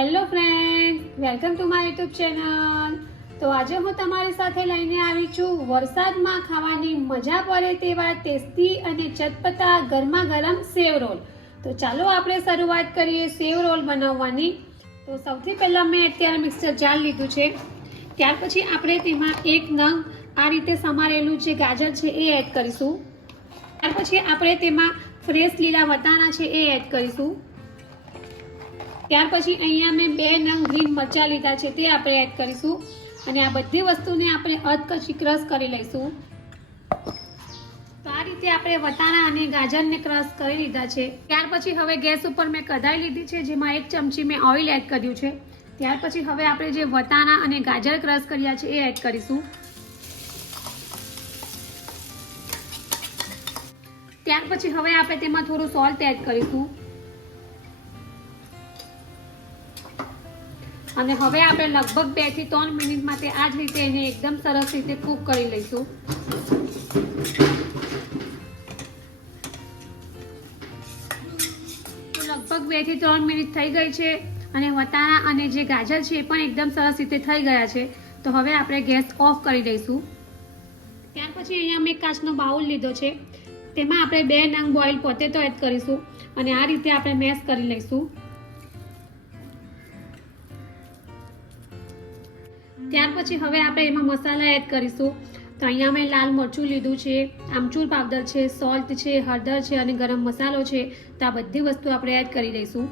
Hello friend, welcome to my YouTube channel. તો આજે હું તમારી સાથે લઈને આવી છું વરસાદમાં ખાવાની મજા પડે તેવા ટેસ્ટી અને ચટપટા ગરમા ગરમ સેવ રોલ. તો ચાલો આપણે શરૂઆત કરીએ સેવ રોલ બનાવવાની. તો સૌથી પહેલાં મેં અત્યારે મિક્સર જાર લીધું છે. ત્યાર પછી આપણે તેમાં એક નંગ આ રીતે સમારેલું જે ગાજર છે એ એડ કરીશું. ત્યાર પછી આપણે તેમાં ફ્રેશ લીલા વટાણા છે એ એડ કરીશું. ત્યાર પછી અહીંયા મેં 2 નંગ ગ્રીન મરચાં લીધા છે તે આપણે એડ કરીશું અને આ બધી વસ્તુને આપણે અધકચી ક્રશ કરી લઈશું. તો આ રીતે આપણે વટાણા અને ગાજરને ક્રશ કરી લીધા છે. ત્યાર પછી હવે ગેસ ઉપર મેં કઢાઈ લીધી છે, જેમાં 1 ચમચી મેં ઓઇલ એડ કર્યું છે. ત્યાર પછી હવે આપણે જે વટાણા અને ગાજર ક્રશ કર્યા છે એ એડ કરીશું. ત્યાર પછી હવે આપણે તેમાં થોડું સોલ્ટ એડ કરીશું અને હવે આપણે લગભગ 2 થી 3 મિનિટ માટે આ જ રીતે એને એકદમ સરસ રીતે કૂક કરી લઈશું. તો લગભગ 2 થી 3 મિનિટ થઈ ગઈ છે અને વટાણા અને જે ગાજર છે એ પણ એકદમ સરસ રીતે થઈ ગયા છે. તો હવે આપણે ગેસ ઓફ કરી દઈશું. ત્યાર પછી અહીંયા મેં કાચનો બાઉલ લીધો છે, તેમાં આપણે 2 નંગ બોઇલ પોટેટો એડ કરીશું અને આ રીતે આપણે મેશ કરી લઈશું. ત્યાર પછી હવે આપણે એમાં મસાલા એડ કરીશું. તો અહીંયા મેં લાલ મરચું લીધું છે, આમચૂર પાવડર છે, સોલ્ટ છે, હળદર છે અને ગરમ મસાલો છે. તો આ બધી વસ્તુ આપણે એડ કરી દઈશું.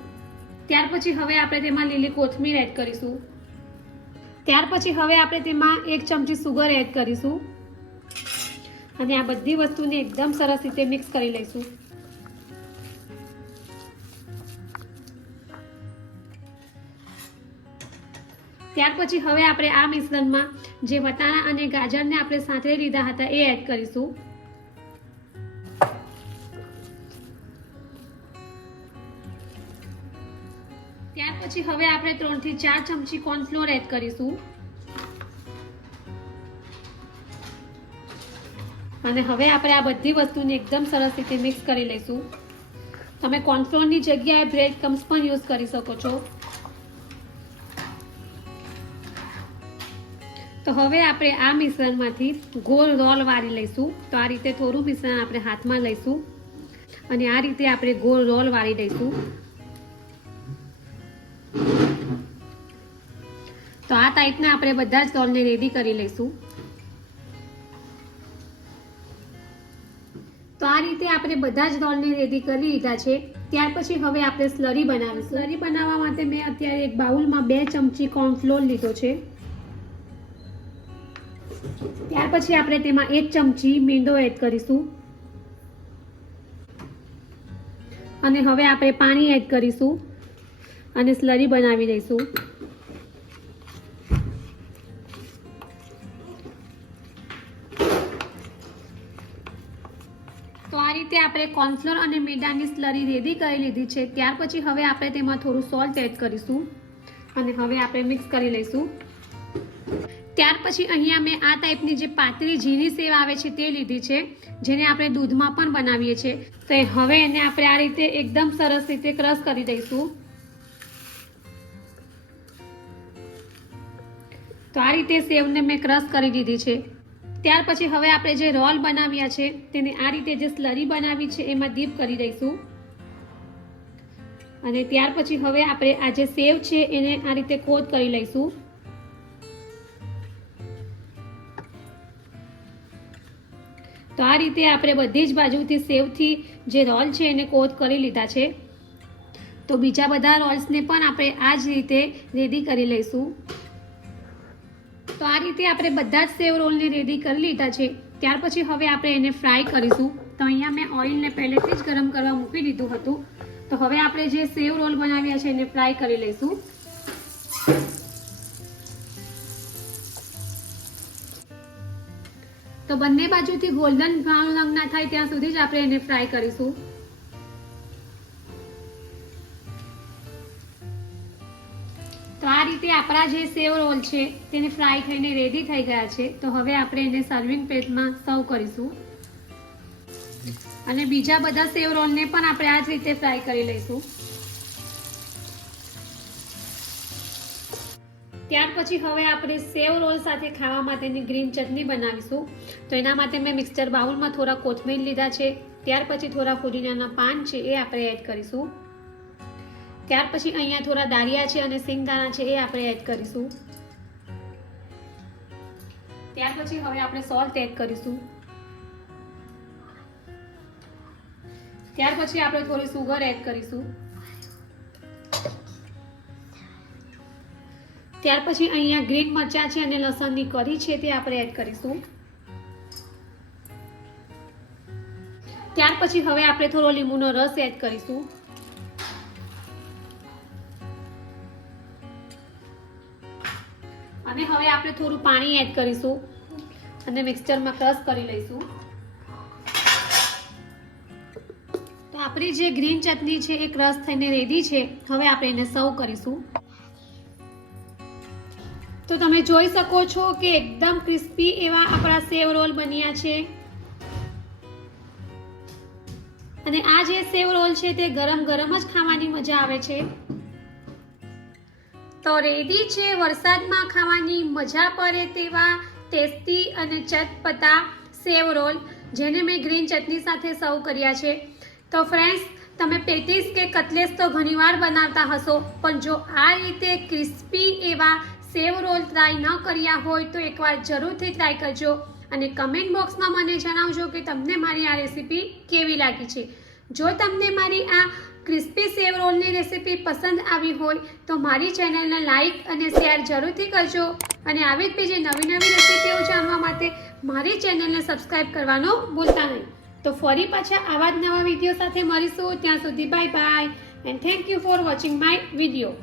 ત્યાર પછી હવે આપણે તેમાં લીલી કોથમીર એડ કરીશું. ત્યાર પછી હવે આપણે તેમાં 1 ચમચી સુગર એડ કરીશું અને આ બધી વસ્તુને એકદમ સરસ રીતે મિક્સ કરી લઈશું. ત્યાર પછી હવે આપણે આ મિશ્રણમાં જે વટાણા અને ગાજરને આપણે સાંતળી લીધા હતા એ એડ કરીશું. ત્યાર પછી હવે આપણે 3 થી 4 ચમચી કોર્નફ્લોર એડ કરીશું અને હવે આપણે આ બધી વસ્તુને એકદમ સરસ રીતે મિક્સ કરી લઈશું. તમે કોર્નફ્લોરની જગ્યાએ બ્રેડ ક્રમ્સ પણ યુઝ કરી શકો છો. તો હવે આપણે આ મિશ્રણમાંથી ગોળ રોલ વાળી લઈશું. તો આ રીતે થોડું મિશ્રણ આપણે હાથમાં લઈશું અને આ રીતે આપણે ગોળ રોલ વાળી દઈશું. તો આ ટાઈપના આપણે બધા જ રોલને રેડી કરી લઈશું. તો આ રીતે આપણે બધા જ રોલને રેડી કરી લીધા છે. ત્યાર પછી હવે આપણે સ્લરી બનાવીશું. સ્લરી બનાવવા માટે મેં અત્યારે એક બાઉલમાં 2 ચમચી કોર્નફ્લોર લીધો છે. ત્યાર પછી આપણે તેમાં 1 ચમચી મેંદો એડ કરીશું અને હવે આપણે પાણી એડ કરીશું અને સ્લરી બનાવી દઈશું. તો આ રીતે આપણે કોર્નફ્લોર અને મેંદાની સ્લરી રેડી કરી લીધી છે. ત્યાર પછી હવે આપણે તેમાં થોડું સોલ્ટ એડ કરીશું અને હવે આપણે મિક્સ કરી લઈશું. ત્યાર પછી અહીંયા મેં આ ટાઈપની જે પાતળી ઝીણી સેવ આવે છે તે લીધી છે, જેને આપણે દૂધમાં પણ બનાવીએ છીએ. તો હવે એને આપણે આ રીતે એકદમ સરસ રીતે ક્રશ કરી દઈશું. તો આ રીતે સેવને મેં ક્રશ કરી દીધી છે. ત્યાર પછી હવે આપણે જે રોલ બનાવ્યા છે તેને આ રીતે જે સ્લરી બનાવી છે એમાં ડીપ કરી દઈશું અને ત્યાર પછી હવે આપણે આ જે સેવ છે એને આ રીતે કોટ કરી લઈશું. તો આ રીતે આપણે બધી જ બાજુથી સેવથી જે રોલ છે એને કોટ કરી લીધા છે. તો બીજા બધા રોલ્સને પણ આપણે આ જ રીતે રેડી કરી લઈશું. તો આ રીતે આપણે બધા જ સેવ રોલને રેડી કરી લીધા છે. ત્યાર પછી હવે આપણે એને ફ્રાય કરીશું. તો અહીંયા મેં ઓઇલને પહેલેથી જ ગરમ કરવા મૂકી દીધું હતું. તો હવે આપણે જે સેવ રોલ બનાવ્યા છે એને ફ્રાય કરી લઈશું. તો બંને બાજુથી ગોલ્ડન બ્રાઉન રંગના થાય ત્યાં સુધી જ આપણે એને ફ્રાય કરીશું. તો આ રીતે આપણા જે સેવ રોલ છે તેને ફ્રાય થઈને રેડી થઈ ગયા છે. તો હવે આપણે એને સર્વિંગ પ્લેટમાં સર્વ કરીશું અને બીજા બધા સેવ રોલને પણ આપણે આ જ રીતે ફ્રાય કરી લઈશું. ત્યાર પછી હવે આપણે સેવ રોલ સાથે ખાવા માટેની ગ્રીન ચટણી બનાવીશું. તો એના માટે મેં મિક્સર બાઉલમાં થોડા કોથમીર લીધા છે. ત્યાર પછી થોડા ફુદીનાના પાન છે એ આપણે એડ કરીશું. ત્યાર પછી અહીંયા થોડા દાળિયા છે અને સિંગદાણા છે એ આપણે એડ કરીશું. ત્યાર પછી હવે આપણે સોલ્ટ એડ કરીશું. ત્યાર પછી આપણે થોડી સુગર એડ કરીશું. ત્યાર પછી અહીંયા ગ્રીન મરચાં છે અને લસણની કરી છે તે આપણે એડ કરીશું. ત્યાર પછી હવે આપણે થોડો લીંબુનો રસ એડ કરીશું. અને હવે આપણે થોડું પાણી એડ કરીશું અને મિક્સચરમાં ક્રશ કરી લઈશું. તો આપણી જે ગ્રીન ચટણી છે એ ક્રશ થઈને રેડી છે. હવે આપણે એને સર્વ કરીશું. તો તમે જોઈ શકો છો કે એકદમ ક્રિસ્પી એવા આપણા સેવ રોલ બન્યા છે. અને આ જે સેવ રોલ છે તે ગરમ ગરમ જ ખાવાની મજા આવે છે. તો રેડી છે વરસાદમાં ખાવાની મજા પડે તેવા ટેસ્ટી અને ચટપટા સેવ રોલ, જેને મેં ગ્રીન ચટણી સાથે સર્વ કર્યા છે. તો ફ્રેન્ડ્સ, તમે પેટીસ કે કટલેસ તો ઘણીવાર બનાવતા હશો, પણ જો આ રીતે ક્રિસ્પી એવા સેવ રોલ ટ્રાય ન કર્યા હોય તો એકવાર જરૂરથી ટ્રાય કરજો અને કમેન્ટ બોક્સમાં મને જણાવજો કે તમને મારી આ રેસીપી કેવી લાગી છે. જો તમને મારી આ ક્રિસ્પી સેવ રોલની રેસીપી પસંદ આવી હોય તો મારી ચેનલને લાઈક અને શેર જરૂરથી કરજો અને આવી જ બીજી નવી નવી રેસીપીઓ જાણવા માટે મારી ચેનલને સબસ્ક્રાઈબ કરવાનું ભૂલતા નહીં. તો ફરી પાછા આવા જ નવા વિડીયો સાથે મળીશું. ત્યાં સુધી bye bye and thank you for watching my video.